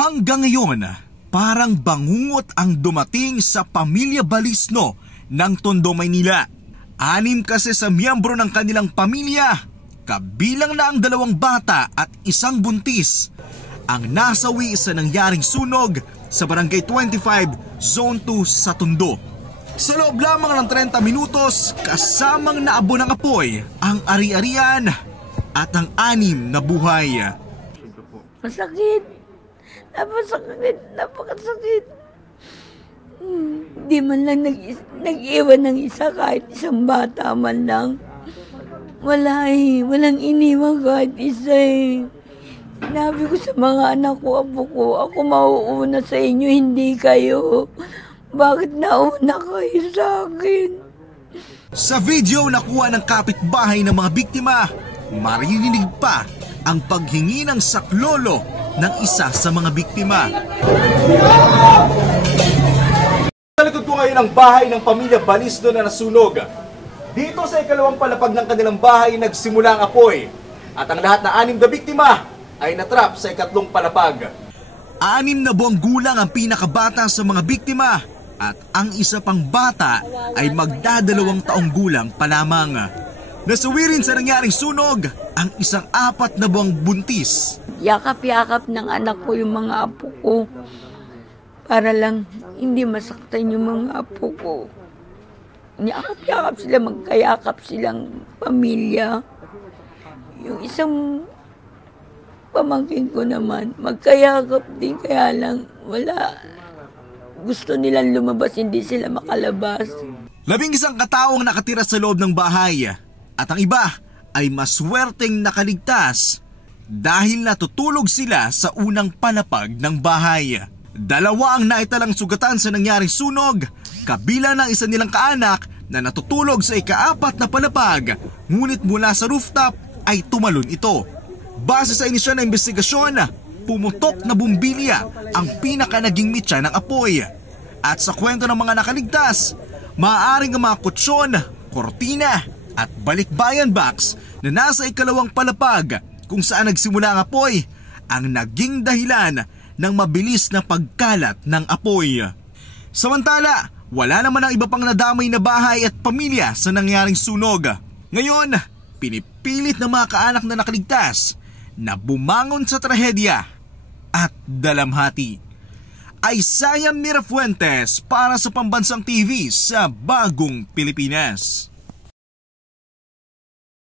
Hanggang ngayon, parang bangungot ang dumating sa pamilya Balisno ng Tondo, Maynila. 6 kasi sa miyembro ng kanilang pamilya, kabilang na ang 2 bata at 1 buntis, ang nasawi sa nangyaring sunog sa Barangay 25, Zone 2 sa Tondo. Sa loob lamang ng 30 minutos, kasamang naabo ng apoy ang ari-arian at ang 6 na buhay. Masakit. Napakasakit. Hindi man lang nag-iwan ng isa, kahit isang bata man lang. Walang iniwan kahit isa eh. Sinabi ko sa mga anak ko, apo ko, ako mauuna sa inyo, hindi kayo. Bakit nauna kayo sa akin? Sa video nakuha ng kapitbahay ng mga biktima, maririnig pa ang paghingi ng saklolo ng isa sa mga biktima. Sa likod ko ngayon ang bahay ng pamilya Balisno na nasunog. Dito sa ikalawang palapag ng kanilang bahay nagsimula ang apoy at ang lahat na 6 na biktima ay natrap sa ikatlong palapag. 6 na buwang gulang ang pinakabata sa mga biktima at ang isa pang bata ay magdadalawang taong gulang pa lamang. Nasawi rin sa nangyaring sunog ang isang 4 na buwang buntis. Yakap-yakap ng anak ko yung mga apo ko para lang hindi masaktan yung mga apo ko. Yakap-yakap sila, magkayakap silang pamilya. Yung isang pamangkin ko naman, magkayakap din, kaya lang wala. Gusto nilang lumabas, hindi sila makalabas. 11 kataong nakatira sa loob ng bahay at ang iba ay maswerteng nakaligtas dahil natutulog sila sa unang palapag ng bahay. 2 ang naitalang sugatan sa nangyaring sunog, kabila ng isa nilang kaanak na natutulog sa ika-4 na palapag, ngunit mula sa rooftop ay tumalon ito. Base sa inisyal na investigasyon, pumutok na bumbilya ang pinaka naging mitya ng apoy. At sa kwento ng mga nakaligtas, maaaring ang mga kutsyon, kortina at balikbayan box na nasa ikalawang palapag kung saan nagsimula ang apoy ang naging dahilan ng mabilis na pagkalat ng apoy. Samantala, wala naman ang iba pang nadamay na bahay at pamilya sa nangyaring sunog. Ngayon, pinipilit ng mga kaanak na nakaligtas na bumangon sa trahedya at dalamhati. Isaiah Mirafuentes para sa Pambansang TV sa Bagong Pilipinas.